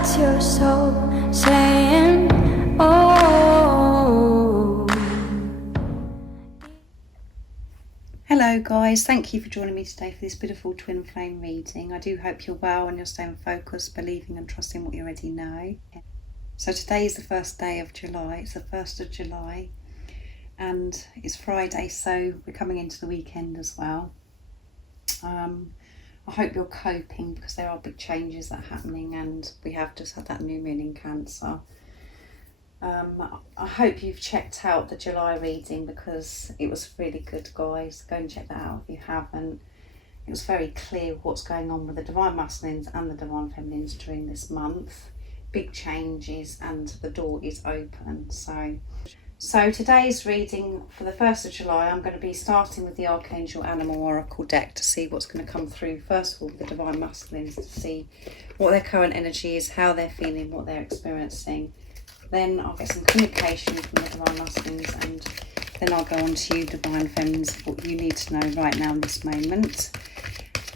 That's your soul saying, oh. Hello guys, thank you for joining me today for this beautiful twin flame reading. I do hope you're well and you're staying focused, believing and trusting what you already know. So today is the first day of July, it's the 1st of July and it's Friday, so we're coming into the weekend as well. I hope you're coping because there are big changes that are happening and we have just had that new moon in Cancer. I hope you've checked out the July reading because it was really good, guys. Go and check that out if you haven't. It was very clear what's going on with the Divine Masculines and the Divine Feminines during this month. Big changes and the door is open. So today's reading for the 1st of July, I'm going to be starting with the Archangel Animal Oracle deck to see what's going to come through. First of all, the Divine Masculines, to see what their current energy is, how they're feeling, what they're experiencing. Then I'll get some communication from the Divine Masculines, and then I'll go on to you, Divine Feminines, what you need to know right now in this moment,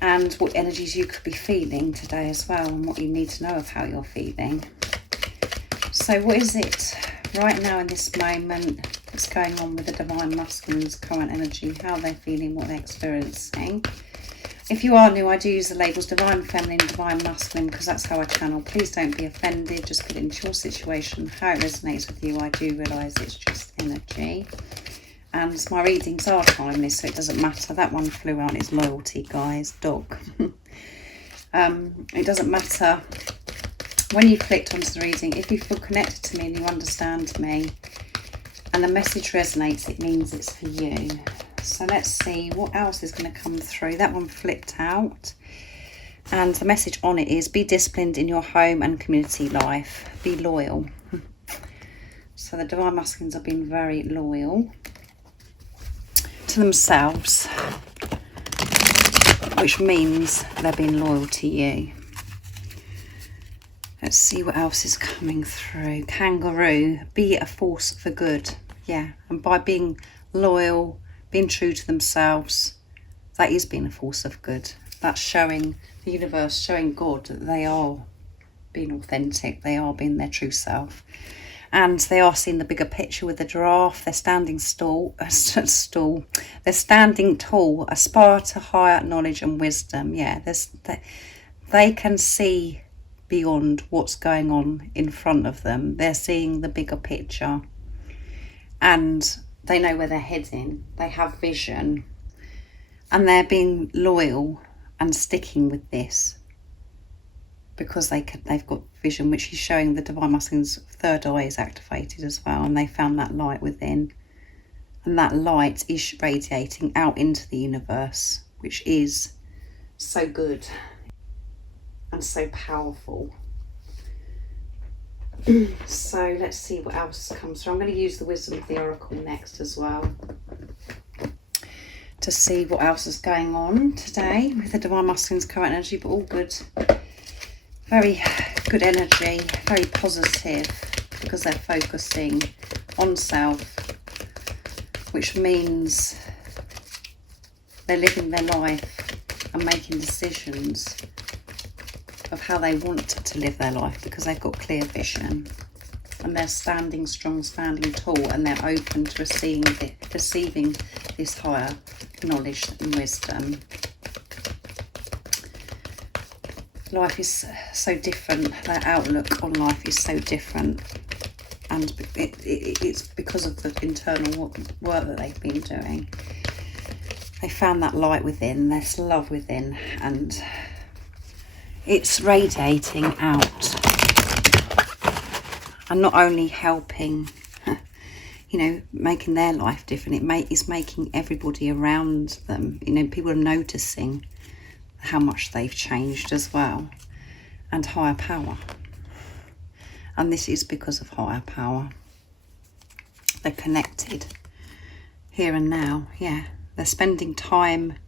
and what energies you could be feeling today as well, and what you need to know of how you're feeling. So what is it right now in this moment that's going on with the Divine Masculines' current energy, how they're feeling, what they're experiencing? If you are new, I do use the labels Divine Feminine, Divine Masculine because that's how I channel. Please don't be offended, just put it into your situation, how it resonates with you. I do realise it's just energy. And my readings are timeless, so it doesn't matter. That one flew out, it's loyalty, guys, dog. It doesn't matter when you clicked onto the reading, if you feel connected to me and you understand me and the message resonates, it means it's for you. So let's see what else is going to come through. That one flipped out and the message on it is be disciplined in your home and community life. Be loyal. So the Divine Masculines have been very loyal to themselves, which means they're being loyal to you. Let's see what else is coming through. Kangaroo, be a force for good. Yeah, and by being loyal, being true to themselves, that is being a force of good. That's showing the universe, showing God that they are being authentic, they are being their true self. And they are seeing the bigger picture with the giraffe. They're standing they're standing tall, aspire to higher knowledge and wisdom. Yeah, they can see beyond what's going on in front of them. They're seeing the bigger picture and they know where they're heading. They have vision and they're being loyal and sticking with this because they've got vision, which is showing the Divine Masculine's third eye is activated as well, and they found that light within, and that light is radiating out into the universe, which is so good and so powerful. So let's see what else comes through. I'm going to use the wisdom of the oracle next as well to see what else is going on today with the Divine Masculine's current energy, but all good. Very good energy, very positive, because they're focusing on self, which means they're living their life and making decisions of how they want to live their life because they've got clear vision and they're standing strong, standing tall, and they're open to receiving this higher knowledge and wisdom. Life is so different, their outlook on life is so different, and it's because of the internal work that they've been doing. They found that light within, this love within, and it's radiating out and not only helping, making their life different, it's making everybody around them, people are noticing how much they've changed as well, and higher power. And this is because of higher power. They're connected here and now. Yeah, they're spending time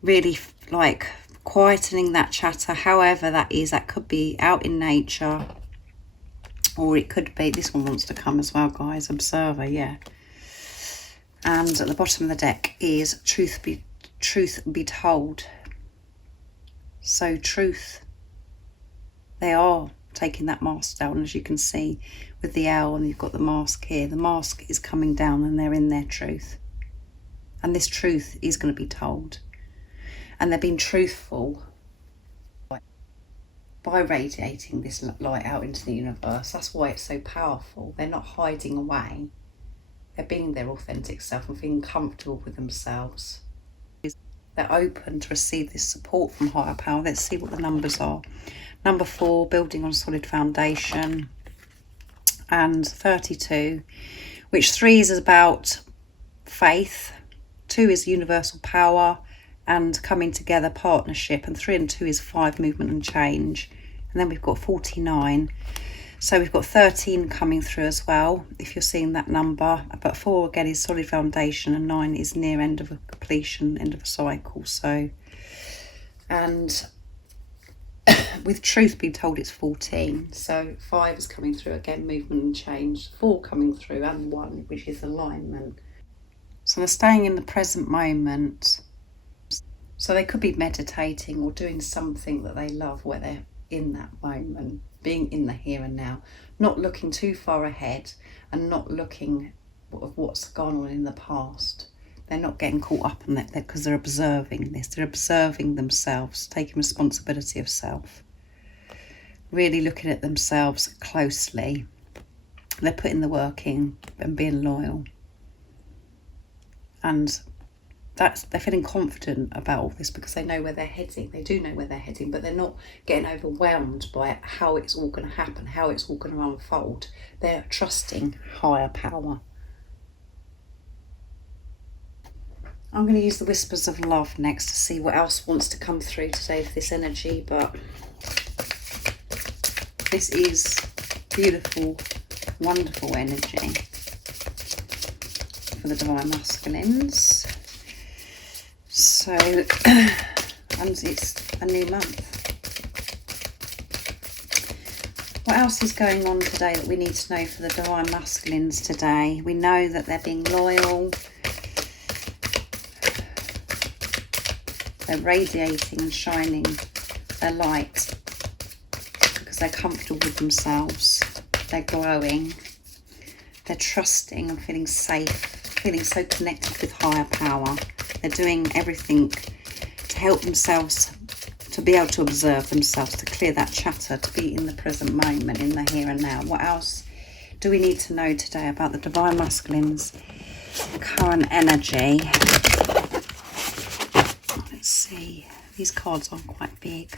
really like quietening that chatter, however that is. That could be out in nature, or it could be, this one wants to come as well, guys, observer. Yeah. And at the bottom of the deck is truth be told. So truth, they are taking that mask down. As you can see with the owl, and you've got the mask here, the mask is coming down and they're in their truth. And this truth is going to be told. And they're being truthful by radiating this light out into the universe. That's why it's so powerful. They're not hiding away. They're being their authentic self and feeling comfortable with themselves. They're open to receive this support from higher power. Let's see what the numbers are. Number 4, building on solid foundation. And 32, which 3 is about faith. 2 is universal power and coming together, partnership. And 3 and 2 is 5, movement and change. And then we've got 49. So we've got 13 coming through as well, if you're seeing that number. But 4 again is solid foundation, and 9 is near end of a completion, end of a cycle. So, and with truth being told, it's 14. So 5 is coming through again, movement and change. 4 coming through, and 1, which is alignment. So they're staying in the present moment. So they could be meditating or doing something that they love where they're in that moment, being in the here and now, not looking too far ahead and not looking at what's gone on in the past. They're not getting caught up in that because they're observing this. They're observing themselves, taking responsibility of self, really looking at themselves closely. They're putting the work in and being loyal. And they're feeling confident about all this because they know where they're heading. They do know where they're heading, but they're not getting overwhelmed by how it's all going to happen, how it's all going to unfold. They're trusting higher power. I'm going to use the whispers of love next to see what else wants to come through today for this energy, but this is beautiful, wonderful energy for the Divine Masculines. So, and it's a new month. What else is going on today that we need to know for the Divine Masculines today? We know that they're being loyal. They're radiating and shining their light because they're comfortable with themselves. They're glowing. They're trusting and feeling safe, feeling so connected with higher power. They're doing everything to help themselves to be able to observe themselves, to clear that chatter, to be in the present moment, in the here and now. What else do we need to know today about the Divine Masculines' current energy? Let's see. These cards are quite big.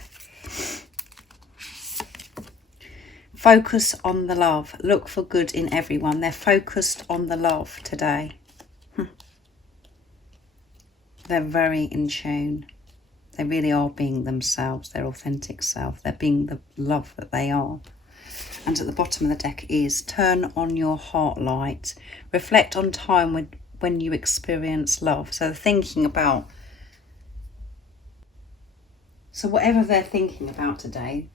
Focus on the love. Look for good in everyone. They're focused on the love today. They're very in tune. They really are being themselves, their authentic self. They're being the love that they are. And at the bottom of the deck is turn on your heart light. Reflect on time when you experience love. So they're thinking about, so whatever they're thinking about today,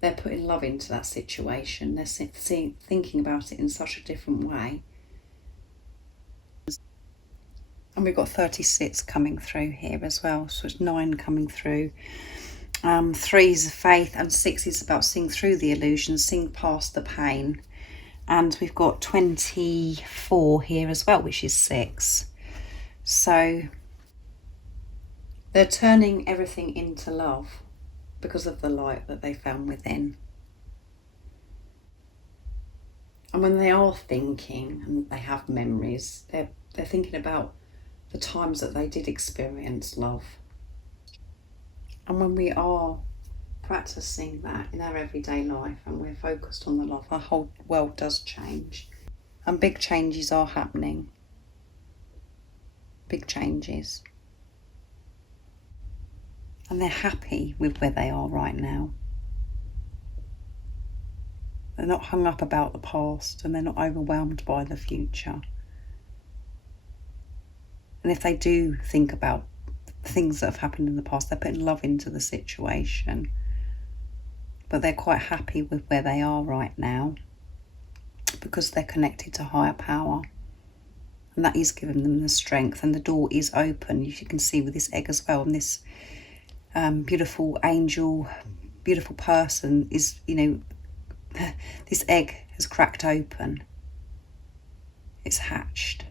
they're putting love into that situation. They're thinking about it in such a different way. And we've got 36 coming through here as well. So it's 9 coming through. 3 is faith, and 6 is about seeing through the illusion, seeing past the pain. And we've got 24 here as well, which is 6. So they're turning everything into love because of the light that they found within. And when they are thinking and they have memories, they're thinking about the times that they did experience love. And when we are practicing that in our everyday life and we're focused on the love, our whole world does change. And big changes are happening. Big changes. And they're happy with where they are right now. They're not hung up about the past, and they're not overwhelmed by the future. And if they do think about things that have happened in the past, they're putting love into the situation. But they're quite happy with where they are right now because they're connected to higher power. And that is giving them the strength. And the door is open, as you can see with this egg as well. And this beautiful angel beautiful person is, you know, this egg has cracked open. It's hatched.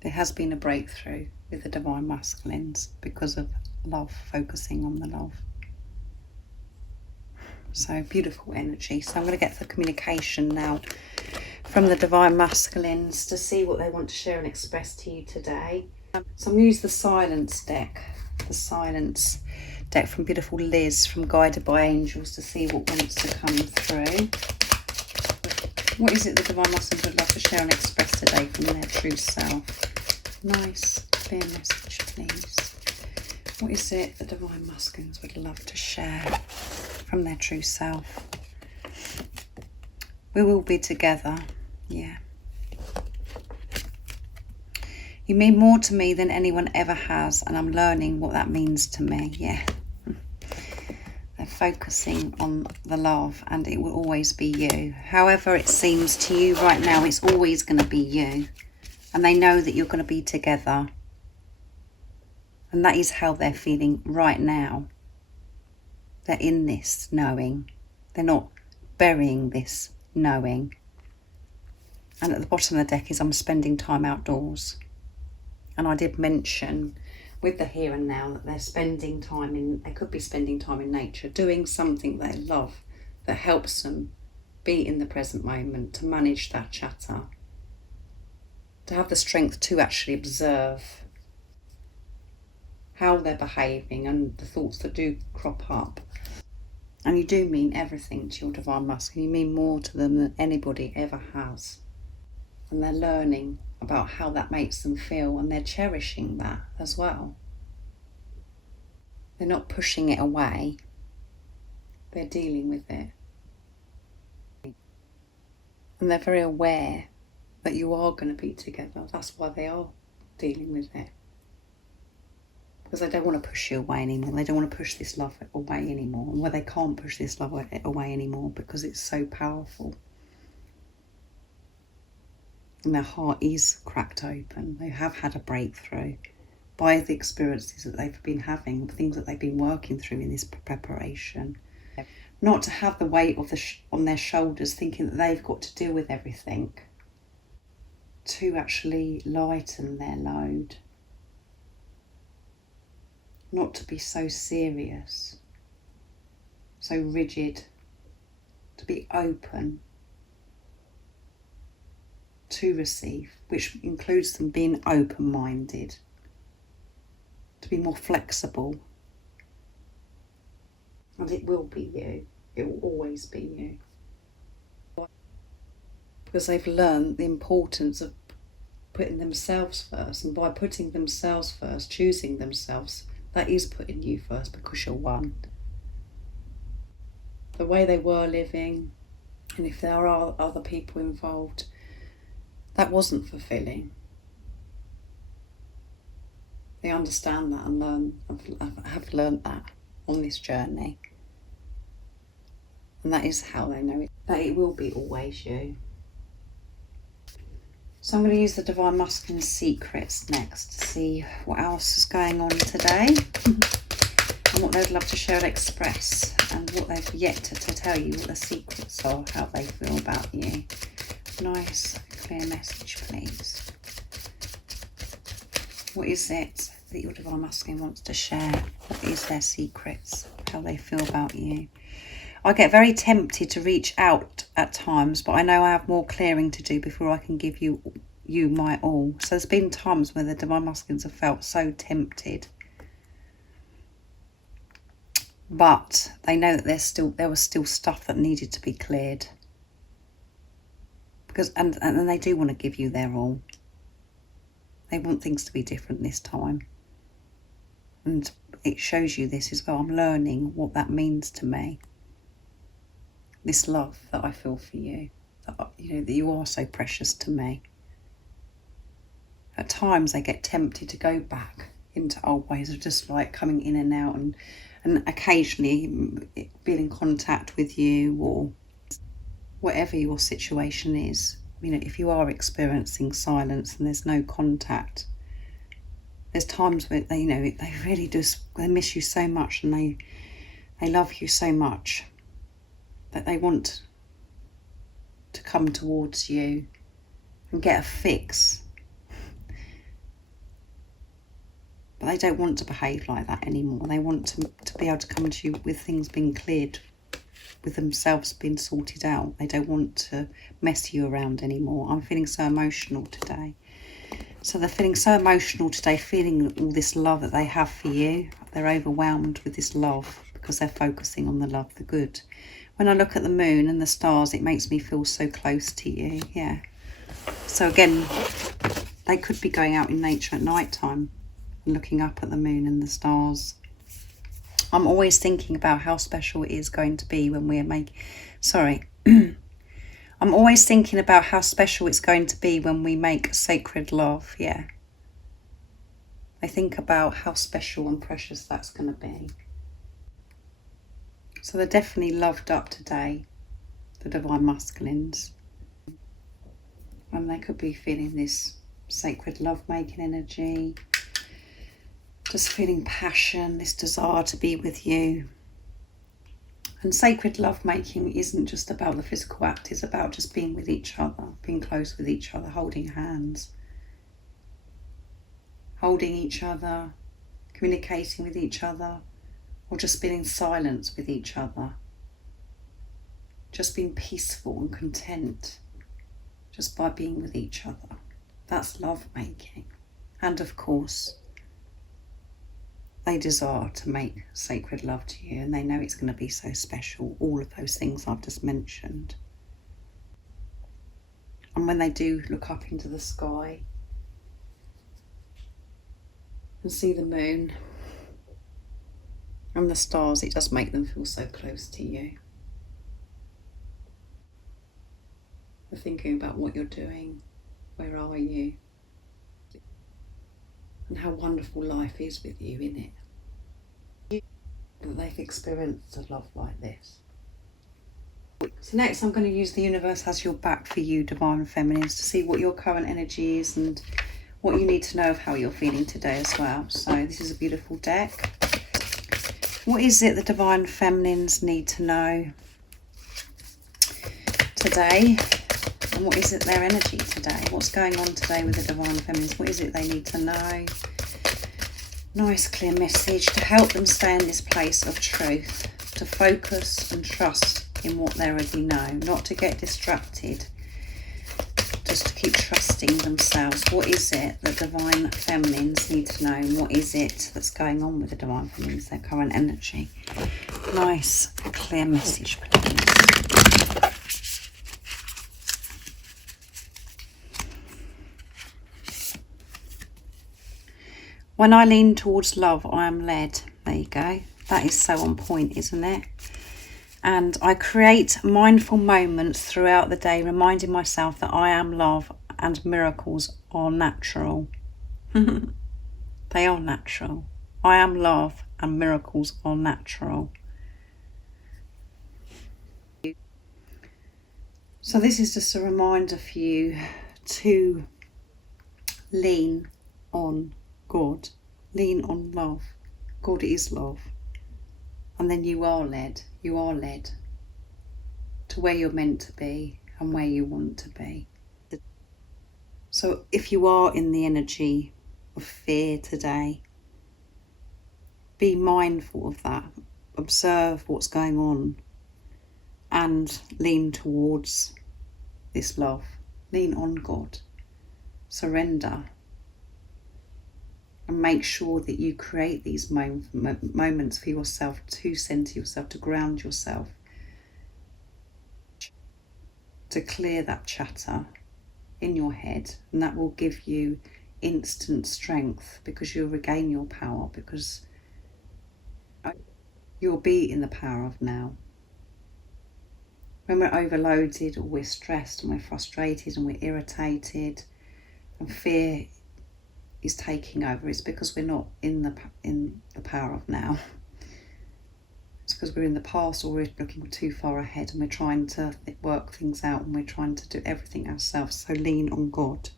There has been a breakthrough with the Divine Masculines because of love, focusing on the love. So beautiful energy. So I'm going to get the communication now from the Divine Masculines to see what they want to share and express to you today. So I'm going to use the Silence deck. The Silence deck from beautiful Liz from Guided by Angels to see what wants to come through. What is it the Divine Masculines would love to share and express today from their true self? Nice, clear message, please. What is it the Divine Masculines would love to share from their true self? We will be together, yeah. You mean more to me than anyone ever has, and I'm learning what that means to me, yeah. They're focusing on the love, and it will always be you. However it seems to you right now, it's always going to be you. And they know that you're going to be together. And that is how they're feeling right now. They're in this knowing. They're not burying this knowing. And at the bottom of the deck is I'm spending time outdoors. And I did mention with the here and now that they're spending time in, they could be spending time in nature, doing something they love that helps them be in the present moment, to manage that chatter, to have the strength to actually observe how they're behaving and the thoughts that do crop up. And you do mean everything to your Divine Masculine. You mean more to them than anybody ever has. And they're learning about how that makes them feel, and they're cherishing that as well. They're not pushing it away. They're dealing with it. And they're very aware that you are going to be together. That's why they are dealing with it. Because they don't want to push you away anymore. They don't want to push this love away anymore. And where they can't push this love away anymore because it's so powerful. And their heart is cracked open. They have had a breakthrough by the experiences that they've been having, the things that they've been working through in this preparation. Not to have the weight of on their shoulders, thinking that they've got to deal with everything. To actually lighten their load. Not to be so serious, so rigid, to be open to receive, which includes them being open-minded, to be more flexible. And it will be you. It will always be you. Because they've learned the importance of putting themselves first, and by putting themselves first, choosing themselves, that is putting you first because you're one. The way they were living, and if there are other people involved, that wasn't fulfilling. They understand that and have learned that on this journey. And that is how they know it, that it will be always you. So I'm going to use the Divine Masculine Secrets next to see what else is going on today and what they'd love to share and express, and what they've yet to tell you, what the secrets are, how they feel about you. Nice, clear message, please. What is it that your Divine Masculine wants to share? What is their secrets? How they feel about you? I get very tempted to reach out at times, but I know I have more clearing to do before I can give you my all. So there's been times where the Divine Masculines have felt so tempted. But they know that there was still stuff that needed to be cleared. Because and they do want to give you their all. They want things to be different this time. And it shows you this as well. I'm learning what that means to me. This love that I feel for you, that you are so precious to me. At times I get tempted to go back into old ways of just like coming in and out, and occasionally being in contact with you, or whatever your situation is. If you are experiencing silence and there's no contact, there's times where they, they really they miss you so much, and they love you so much that they want to come towards you and get a fix. But they don't want to behave like that anymore. They want to be able to come to you with things being cleared, with themselves being sorted out. They don't want to mess you around anymore. I'm feeling so emotional today. So they're feeling so emotional today, feeling all this love that they have for you. They're overwhelmed with this love because they're focusing on the love, the good. When I look at the moon and the stars, it makes me feel so close to you, yeah. So again, they could be going out in nature at night time and looking up at the moon and the stars. I'm always thinking about how special it is going to be when we're I'm always thinking about how special it's going to be when we make sacred love, yeah. I think about how special and precious that's going to be. So they're definitely loved up today, the Divine Masculines. And they could be feeling this sacred love-making energy, just feeling passion, this desire to be with you. And sacred love-making isn't just about the physical act, it's about just being with each other, being close with each other, holding hands, holding each other, communicating with each other, or just being in silence with each other. Just being peaceful and content, just by being with each other. That's love-making. And of course, they desire to make sacred love to you, and they know it's going to be so special, all of those things I've just mentioned. And when they do look up into the sky and see the moon and the stars, it does make them feel so close to you. They're thinking about what you're doing, where are you, and how wonderful life is with you in it. That they've experienced a love like this. So next I'm going to use the universe has your back for you, Divine Feminines, to see what your current energy is and what you need to know of how you're feeling today as well. So this is a beautiful deck. What is it the Divine Feminines need to know today? And what is it their energy today? What's going on today with the Divine Feminines? What is it they need to know? Nice clear message to help them stay in this place of truth, to focus and trust in what they already know, not to get distracted, just to keep trusting themselves. What is it that Divine Feminines need to know? And what is it that's going on with the Divine Feminines, their current energy? Nice clear message, please. When I lean towards love, I am led. There you go. That is so on point, isn't it? And I create mindful moments throughout the day, reminding myself that I am love and miracles are natural. They are natural. I am love and miracles are natural. So this is just a reminder for you to lean on God, lean on love. God is love. And then you are led to where you're meant to be and where you want to be. So if you are in the energy of fear today, be mindful of that. Observe what's going on and lean towards this love. Lean on God. Surrender. And make sure that you create these moments for yourself to center yourself, to ground yourself, to clear that chatter in your head, and that will give you instant strength, because you'll regain your power, because you'll be in the power of now. When we're overloaded, or we're stressed and we're frustrated and we're irritated and fear is taking over, it's because we're not in the power of now. It's because we're in the past, or we're looking too far ahead and we're trying to work things out and we're trying to do everything ourselves. So lean on God.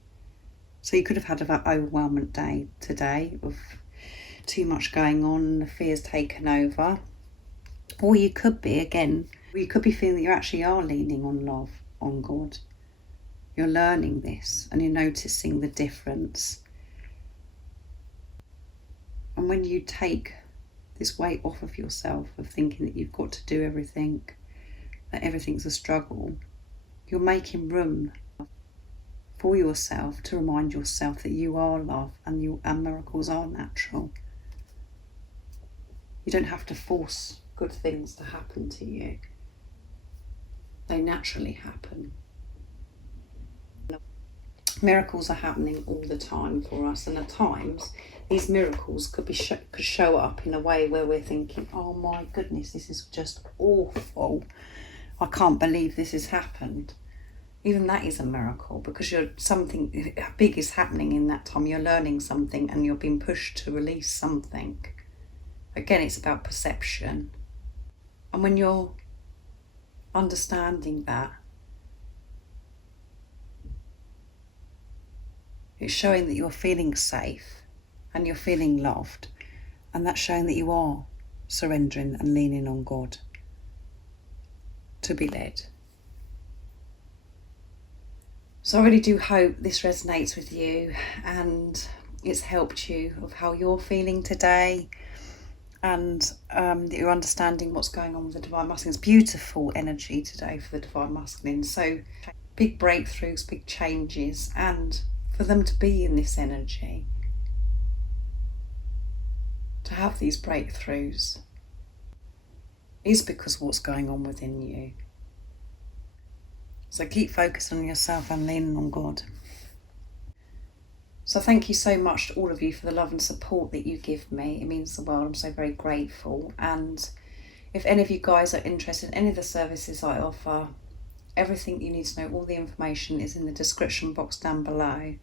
So you could have had an overwhelming day today of too much going on, the fear's taken over. Or you could be, again, you could be feeling that you actually are leaning on love, on God. You're learning this and you're noticing the difference. And when you take this weight off of yourself of thinking that you've got to do everything, that everything's a struggle, you're making room for yourself to remind yourself that you are love and miracles are natural. You don't have to force good things to happen to you. They naturally happen. Miracles are happening all the time for us, and at times these miracles could show up in a way where we're thinking, oh my goodness, this is just awful. I can't believe this has happened. Even that is a miracle, because something big is happening in that time. You're learning something and you're being pushed to release something. Again, it's about perception. And when you're understanding that, it's showing that you're feeling safe and you're feeling loved. And that's showing that you are surrendering and leaning on God to be led. So I really do hope this resonates with you and it's helped you of how you're feeling today, and that you're understanding what's going on with the Divine Masculine. It's beautiful energy today for the Divine Masculine. So big breakthroughs, big changes, and for them to be in this energy, to have these breakthroughs, is because of what's going on within you. So keep focusing on yourself and leaning on God. So thank you so much to all of you for the love and support that you give me. It means the world. I'm so very grateful. And if any of you guys are interested in any of the services I offer, everything you need to know, all the information is in the description box down below.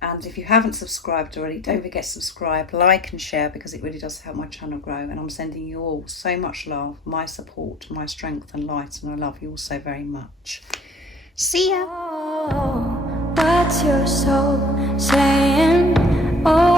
And if you haven't subscribed already, don't forget to subscribe, like and share, because it really does help my channel grow. And I'm sending you all so much love, my support, my strength and light, and I love you all so very much. See ya! Oh, what's your soul saying? Oh.